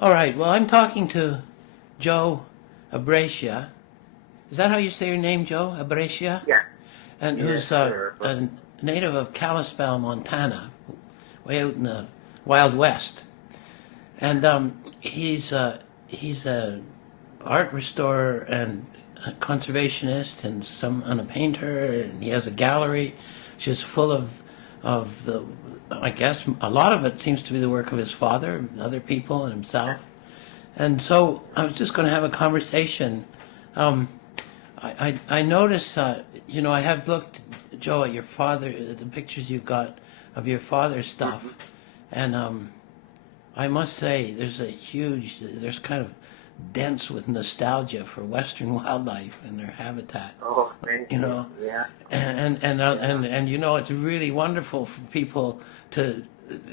All right. Well, I'm talking to Joe Abbrescia. Is that how you say your name, Joe Abbrescia? Yeah. And Yes, who's sir. a native of Kalispell, Montana, way out in the Wild West. And he's a art restorer and a conservationist and a painter, and he has a gallery which is full of the, I guess a lot of it seems to be the work of his father and other people and himself. And so I was just going to have a conversation. I notice, I have looked, Joe, at your father, the pictures you've got of your father's stuff, and I must say there's kind of dense with nostalgia for Western wildlife and their habitat. Oh, thank You you. know, Yeah. and it's really wonderful for people to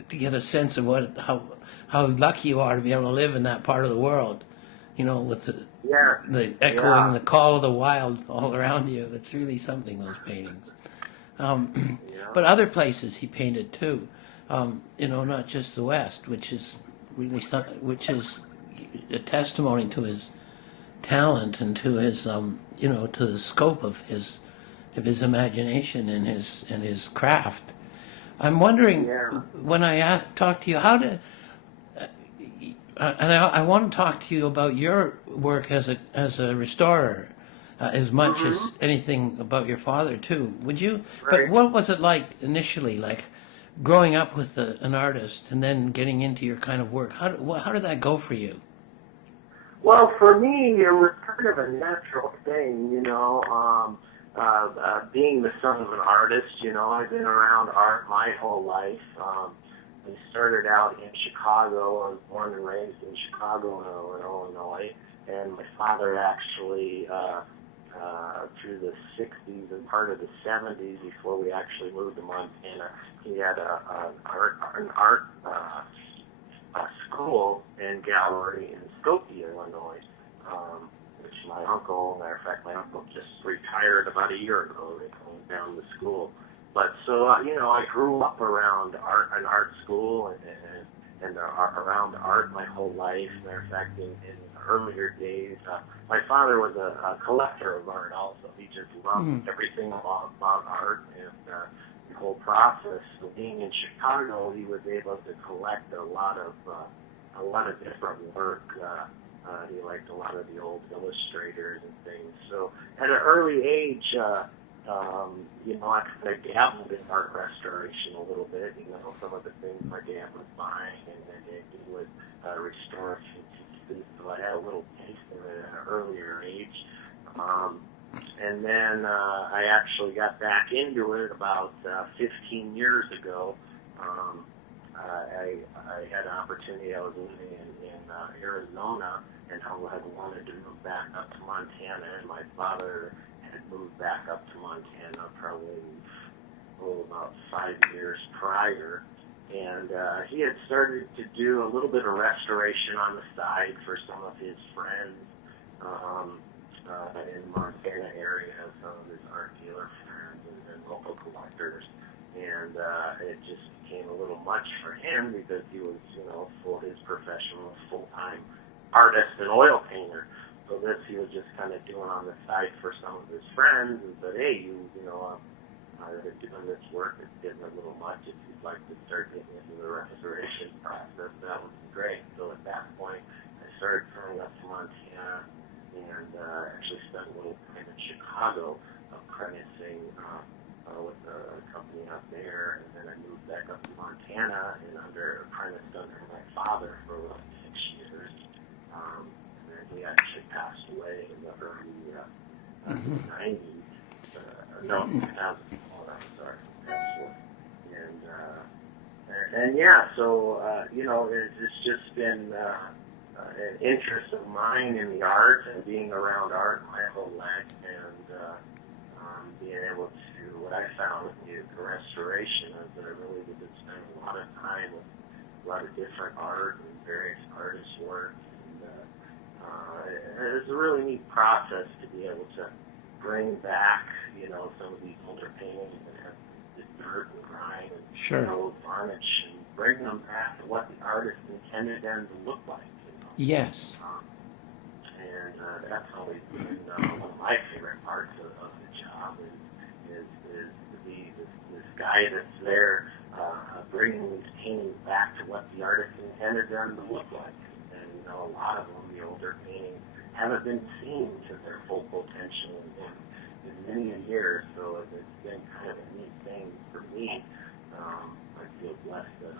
get a sense of how lucky you are to be able to live in that part of the world. With Yeah. the echoing the call of the wild all around you. It's really something, those paintings. Yeah. But other places he painted too. Not just the West, which is which is a testimony to his talent and to his to the scope of his imagination and his craft. I'm wondering, Yeah. when I talk to you, how did and I want to talk to you about your work as a restorer, as much as Mm-hmm. anything about your father too. Would you? But Right. what was it like initially, like growing up with an artist and then getting into your kind of work? How did that go for you? Well, for me, it was kind of a natural thing, being the son of an artist. I've been around art my whole life. I started out in Chicago. I was born and raised in Chicago, Illinois, and my father actually, through the 60s and part of the 70s, before we actually moved to Montana, he had an art school and gallery in Skokie, Illinois, which my uncle, matter of fact, my uncle just retired about a year ago. They closed down the school. But so, I grew up around an art school and around art my whole life. Matter of fact, in earlier days, my father was a collector of art also. He just loved everything about art and the whole process. So being in Chicago, he was able to collect a lot of different work. He liked a lot of the old illustrators and things. So at an early age, I kind of dabbled in art restoration a little bit. Some of the things my dad was buying, and then he would restore a few pieces. So I had a little taste of it at an earlier age. And then I actually got back into it about 15 years ago. I had an opportunity. I was living in Arizona, and I had wanted to move back up to Montana, and my father had moved back up to Montana probably about 5 years prior. And he had started to do a little bit of restoration on the side for some of his friends in the Montana area, some of his art dealer friends and local collectors. And it just became a little much for him because he was, his professional full-time artist and oil painter. So this he was just kind of doing on the side for some of his friends and said, hey, I've been doing this work. It's getting a little much. If you'd like to start getting into the restoration process, that would be great. So at that point, I started coming up to Montana and actually spent a little time in Chicago apprenticing with a company out there. And then I moved back up to Montana and apprenticed under my father for about 6 years. And then he actually passed away in the early 90s. No, 2004, I'm sorry. Passed away. And yeah, so, it's just been an interest of mine in the art and being around art my whole life, and being able to, what I found with the restoration is that I really did spend a lot of time with a lot of different art and various artists' work. And it's a really neat process to be able to bring back, some of these older paintings that have the dirt and grime and old varnish, and bring them back to what the artist intended them to look like. Yes. And that's always been one of my favorite parts of the job is to be this guy that's there bringing these paintings back to what the artist intended them to look like. And a lot of them, the older paintings, haven't been seen to their full potential in many years. So it's been kind of a neat thing for me. I feel blessed that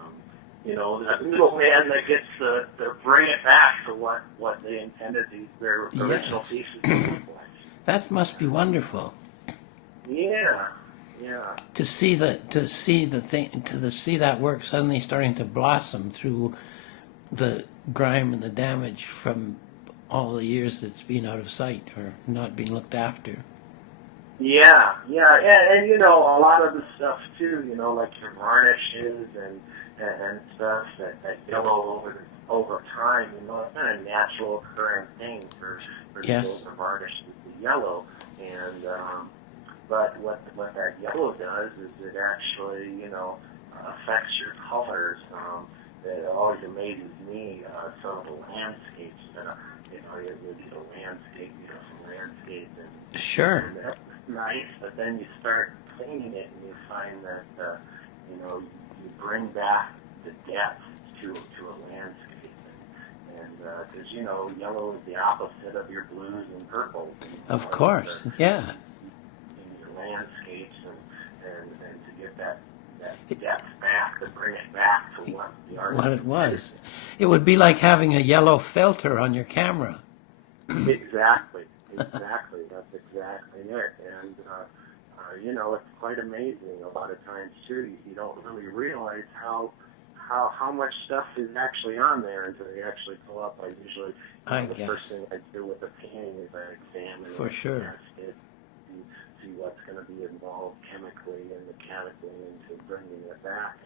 that middleman that gets to bring it back to what they intended their original pieces to look like. That must be wonderful. Yeah. To see that work suddenly starting to blossom through the grime and the damage from all the years it's been out of sight or not being looked after. Yeah, and a lot of the stuff too, like your varnishes and stuff that yellow over time, it's not a natural occurring thing for Yes. the older varnishes to yellow, and but what that yellow does is it actually affects your colors. It always amazes me some of the landscapes that you do a landscape, some landscape and Sure. and that's nice, but then you start cleaning it and you find that you bring back the depth to a landscape, and because yellow is the opposite of your blues and purples. Of course, yeah. In your landscapes and to get that depth back, to bring it back to what the artist What it was. It would be like having a yellow filter on your camera. Exactly. That's exactly it. And it's quite amazing. A lot of times too, you don't really realize how much stuff is actually on there until you actually pull up. I usually the first thing I do with the painting is I examine For sure. it, see what's going to be involved chemically and mechanically into bringing it back.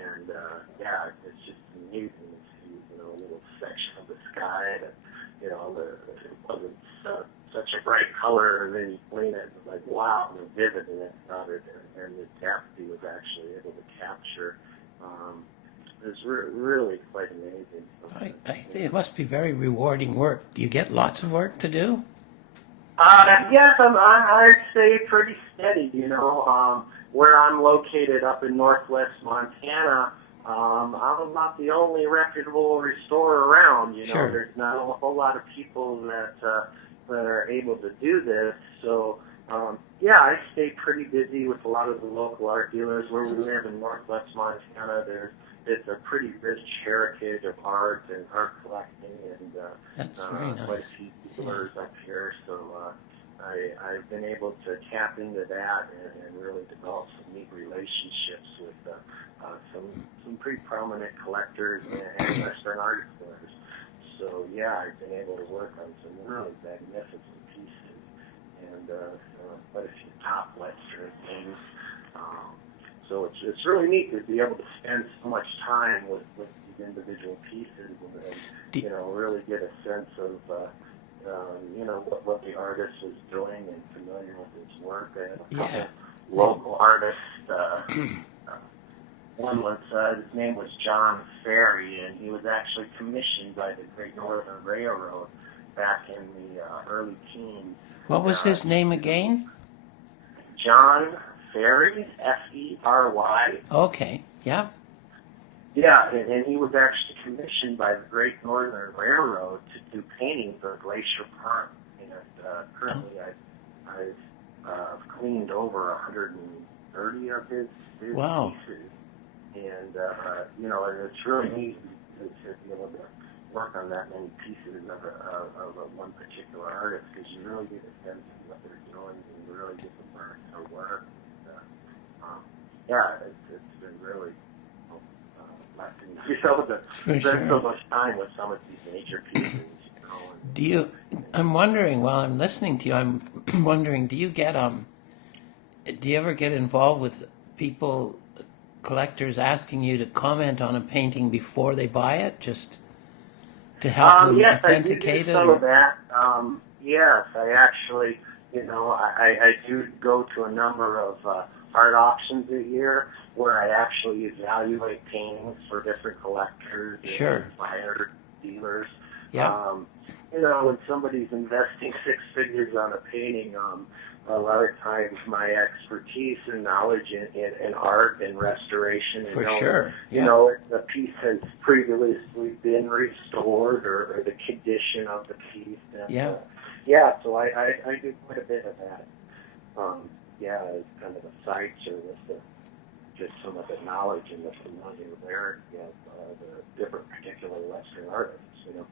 And it's just amazing to see a little section of the sky that it wasn't such a bright color, and then you clean it, it's like, wow, the vivid in it, and the depth he was actually able to capture. It's really quite amazing. I think it must be very rewarding work. Do you get lots of work to do? Yes, I'd say pretty steady, where I'm located up in northwest Montana. I'm not the only reputable restorer around. Sure. There's not a whole lot of people that are able to do this. So, I stay pretty busy with a lot of the local art dealers where we live in northwest Montana. It's a pretty rich heritage of art and art collecting, and That's very nice. quite a few dealers up here. So I've been able to tap into that and really develop some neat relationships with some pretty prominent collectors and Western art dealers. So I've been able to work on some really magnificent pieces and quite a few top Western things. So it's really neat to be able to spend so much time with these individual pieces and really get a sense of what the artist was doing and familiar with his work. I have a couple local artists. One was his name was John Ferry, and he was actually commissioned by the Great Northern Railroad back in the early teens. What was his name again? John Ferry, F-E-R-Y. Okay, yeah. Yeah, and he was actually commissioned by the Great Northern Railroad to do paintings of Glacier Park. And currently, I've cleaned over 130 of his Wow. pieces. And it's really neat to be able to work on that many pieces of one particular artist, because you really get a sense of what they're doing, and you really get to learn their work. It's been really blessing to be able to spend so much time with some of these major pieces. I'm wondering, while I'm listening to you, I'm wondering, do you ever get involved with people, collectors, asking you to comment on a painting before they buy it, just to help them authenticate it? Yes, I do some of that. Yes, I actually, I do go to a number of art auctions a year where I actually evaluate paintings for different collectors Sure. and buyers, dealers. Yeah. You know, when somebody's investing six figures on a painting, a lot of times my expertise and knowledge in art and restoration, For sure. Yeah. you know, the piece has previously been restored or the condition of the piece. And, Yeah. Yeah, so I do quite a bit of that. Yeah, it's kind of a side service to just some of the knowledge and the familiarity of the different particular Western artists, you know.